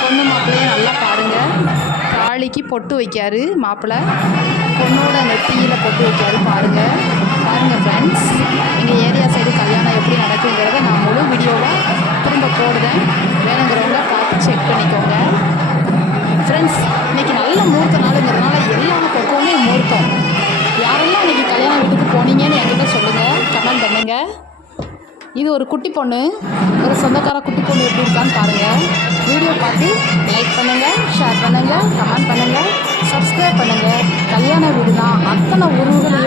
பொண்ணு மாப்பிள்ளையை நல்லா பாருங்கள். தாலிக்கு பொட்டு வைக்காரு மாப்பிள்ளை, பொண்ணோட நெத்தியில் பொட்டு வைக்காரு. பாருங்கள் ஃப்ரெண்ட்ஸ், எங்கள் ஏரியா சைடு கல்யாணம் எப்படி நடக்குங்கிறத நான் முழு வீடியோவாக திரும்ப போடுறேன். வேணுங்கிறவங்க பார்த்து செக் பண்ணிக்கோங்க ஃப்ரெண்ட்ஸ். இன்றைக்கி நல்ல முகூர்த்த நாளுங்கிறதுனால எல்லா பக்கமுமே முகூர்த்தம். யாரெல்லாம் இன்றைக்கி கல்யாண வீட்டுக்கு போனீங்கன்னு என்கிட்ட சொல்லுங்கள், கமெண்ட் பண்ணுங்கள். இது ஒரு குட்டி பொண்ணு, ஒரு சொந்தக்கார குட்டி பொண்ணு எப்படி இருக்கான்னு பாருங்கள். வீடியோ பார்த்து லைக் பண்ணுங்கள், ஷேர் பண்ணுங்கள், கமெண்ட் பண்ணுங்கள், சப்ஸ்கிரைப் பண்ணுங்கள். கல்யாண வீடு தான், அத்தனை உறவுகள்